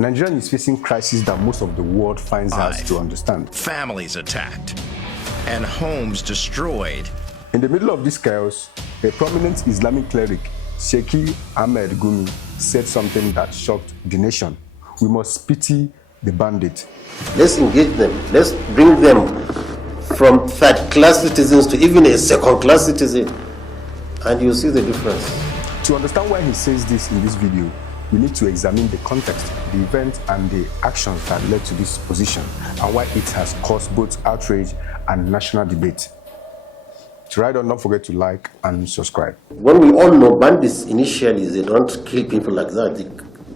Nigeria is facing crises that most of the world finds hard to understand. Families attacked and homes destroyed. In the middle of this chaos, a prominent Islamic cleric, Sheik Gumi, said something that shocked the nation. We must pity the bandit. Let's engage them. Let's bring them from third-class citizens to even a second-class citizen, and you'll see the difference. To understand why he says this in this video, we need to examine the context, the events, and the actions that led to this position, and why it has caused both outrage and national debate. To ride on, don't forget to like and subscribe. When we all know bandits initially, they don't kill people like that.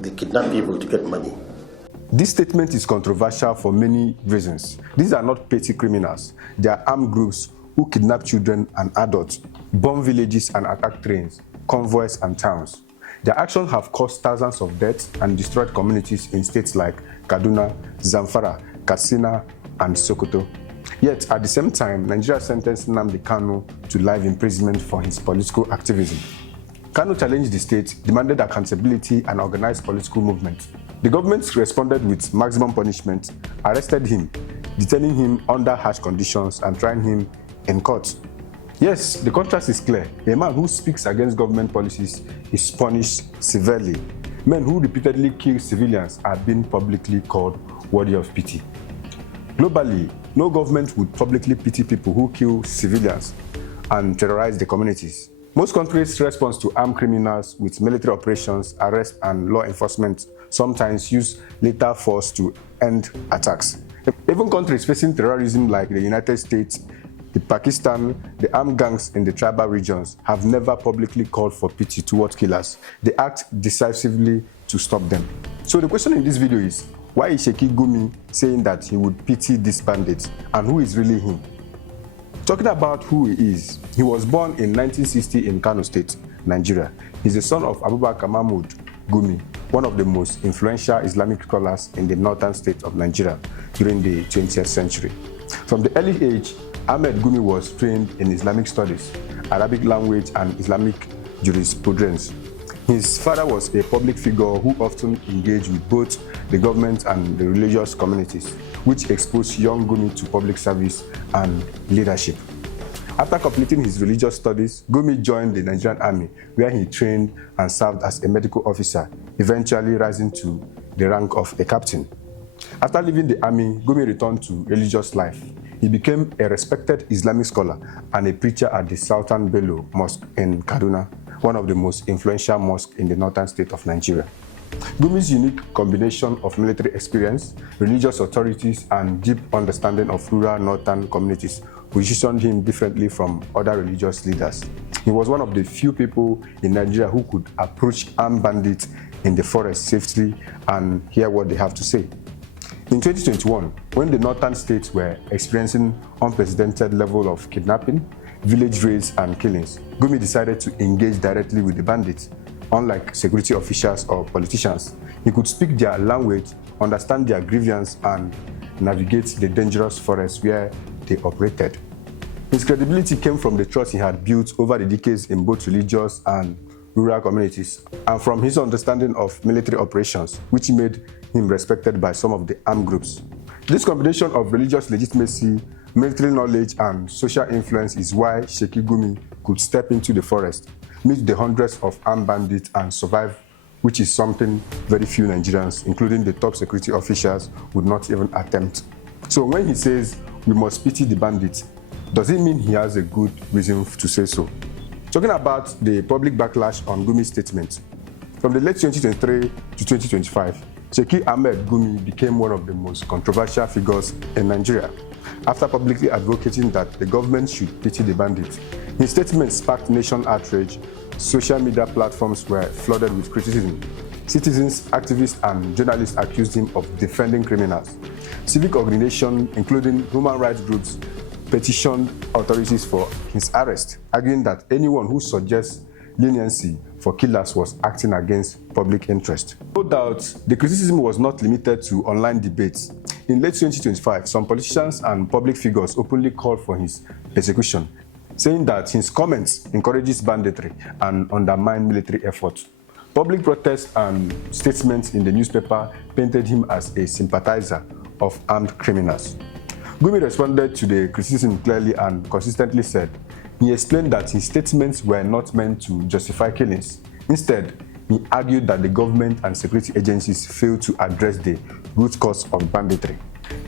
They kidnap people to get money. This statement is controversial for many reasons. These are not petty criminals. They are armed groups who kidnap children and adults, bomb villages and attack trains, convoys and towns. Their actions have caused thousands of deaths and destroyed communities in states like Kaduna, Zamfara, Katsina, and Sokoto. Yet, at the same time, Nigeria sentenced Nnamdi Kanu to life imprisonment for his political activism. Kanu challenged the state, demanded accountability, and organized political movement. The government responded with maximum punishment, arrested him, detaining him under harsh conditions, and trying him in court. Yes, the contrast is clear. A man who speaks against government policies is punished severely. Men who repeatedly kill civilians are being publicly called worthy of pity. Globally, no government would publicly pity people who kill civilians and terrorize the communities. Most countries' response to armed criminals with military operations, arrest, and law enforcement sometimes use lethal force to end attacks. Even countries facing terrorism like the United States, Pakistan, the armed gangs in the tribal regions have never publicly called for pity towards killers. They act decisively to stop them. So the question in this video is, why is Sheik Gumi saying that he would pity these bandits, and who is really him? Talking about who he is, he was born in 1960 in Kano State, Nigeria. He's the son of Abubakar Mahmood Gumi, one of the most influential Islamic scholars in the northern state of Nigeria during the 20th century. From the early age, Ahmed Gumi was trained in Islamic studies, Arabic language, and Islamic jurisprudence. His father was a public figure who often engaged with both the government and the religious communities, which exposed young Gumi to public service and leadership. After completing his religious studies, Gumi joined the Nigerian army, where he trained and served as a medical officer, eventually rising to the rank of a captain. After leaving the army, Gumi returned to religious life. He became a respected Islamic scholar and a preacher at the Sultan Bello Mosque in Kaduna, one of the most influential mosques in the northern state of Nigeria. Gumi's unique combination of military experience, religious authorities, and deep understanding of rural northern communities positioned him differently from other religious leaders. He was one of the few people in Nigeria who could approach armed bandits in the forest safely and hear what they have to say. In 2021, when the northern states were experiencing unprecedented level of kidnapping, village raids, and killings, Gumi decided to engage directly with the bandits. Unlike security officials or politicians, he could speak their language, understand their grievance, and navigate the dangerous forest where they operated. His credibility came from the trust he had built over the decades in both religious and rural communities, and from his understanding of military operations, which made him respected by some of the armed groups. This combination of religious legitimacy, military knowledge, and social influence is why Sheik Gumi could step into the forest, meet the hundreds of armed bandits, and survive, which is something very few Nigerians, including the top security officials, would not even attempt. So when he says we must pity the bandits, does it mean he has a good reason to say so? Talking about the public backlash on Gumi's statement, from the late 2023 to 2025, Sheik Ahmed Gumi became one of the most controversial figures in Nigeria after publicly advocating that the government should pity the bandits. His statement sparked nation outrage. Social media platforms were flooded with criticism. Citizens, activists, and journalists accused him of defending criminals. Civic organizations, including human rights groups, petitioned authorities for his arrest, arguing that anyone who suggests leniency for killers was acting against public interest. No doubt, the criticism was not limited to online debates. In late 2025, some politicians and public figures openly called for his execution, saying that his comments encourages banditry and undermine military efforts. Public protests and statements in the newspaper painted him as a sympathizer of armed criminals. Gumi responded to the criticism clearly and consistently said he explained that his statements were not meant to justify killings. Instead, he argued that the government and security agencies failed to address the root cause of banditry.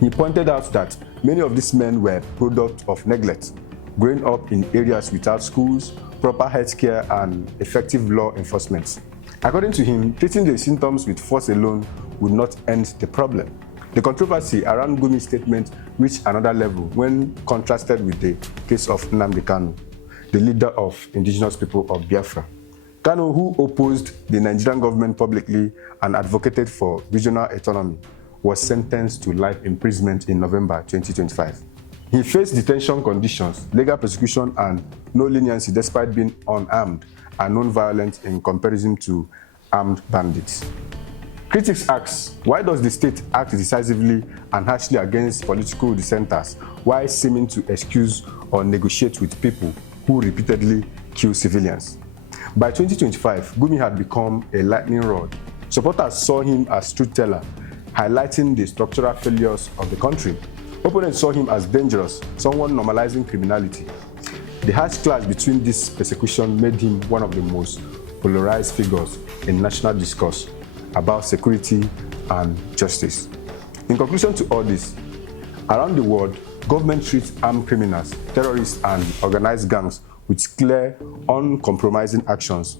He pointed out that many of these men were product of neglect, growing up in areas without schools, proper health care, and effective law enforcement. According to him, treating the symptoms with force alone would not end the problem. The controversy around Gumi's statement reached another level when contrasted with the case of Nnamdi Kanu, the leader of indigenous people of Biafra. Kanu, who opposed the Nigerian government publicly and advocated for regional autonomy, was sentenced to life imprisonment in November 2025. He faced detention conditions, legal persecution, and no leniency despite being unarmed and non-violent in comparison to armed bandits. Critics ask, why does the state act decisively and harshly against political dissenters while seeming to excuse or negotiate with people who repeatedly kill civilians? By 2025, Gumi had become a lightning rod. Supporters saw him as truth-teller, highlighting the structural failures of the country. Opponents saw him as dangerous, someone normalizing criminality. The harsh clash between this persecution made him one of the most polarized figures in national discourse about security and justice. In conclusion to all this, around the world, government treats armed criminals, terrorists, and organized gangs with clear, uncompromising actions.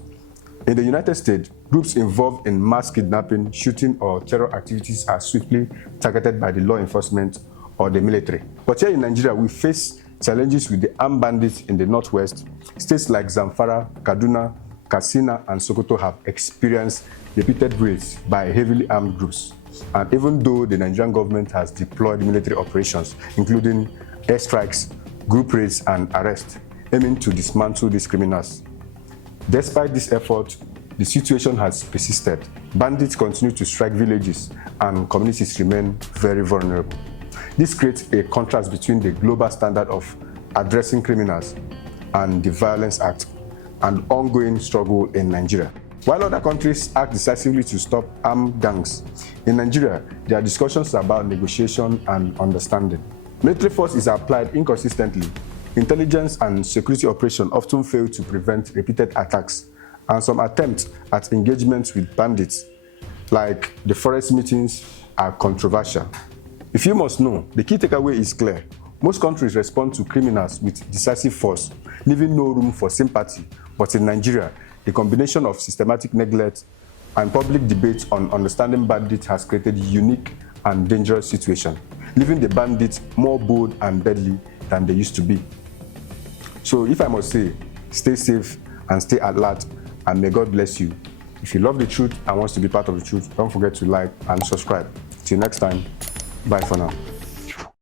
In the United States, groups involved in mass kidnapping, shooting, or terror activities are swiftly targeted by the law enforcement or the military. But here in Nigeria, we face challenges with the armed bandits in the northwest. States like Zamfara, Kaduna, Katsina, and Sokoto have experienced repeated raids by heavily armed groups. And even though the Nigerian government has deployed military operations, including airstrikes, group raids, and arrests, aiming to dismantle these criminals, despite this effort, the situation has persisted. Bandits continue to strike villages, and communities remain very vulnerable. This creates a contrast between the global standard of addressing criminals and the Violence Act, and ongoing struggle in Nigeria. While other countries act decisively to stop armed gangs, in Nigeria, there are discussions about negotiation and understanding. Military force is applied inconsistently. Intelligence and security operations often fail to prevent repeated attacks, and some attempts at engagement with bandits, like the forest meetings, are controversial. If you must know, the key takeaway is clear. Most countries respond to criminals with decisive force, leaving no room for sympathy. But in Nigeria, the combination of systematic neglect and public debate on understanding bandits has created a unique and dangerous situation, leaving the bandits more bold and deadly than they used to be. So if I must say, stay safe and stay alert, and may God bless you. If you love the truth and wants to be part of the truth, don't forget to like and subscribe. Till next time, bye for now.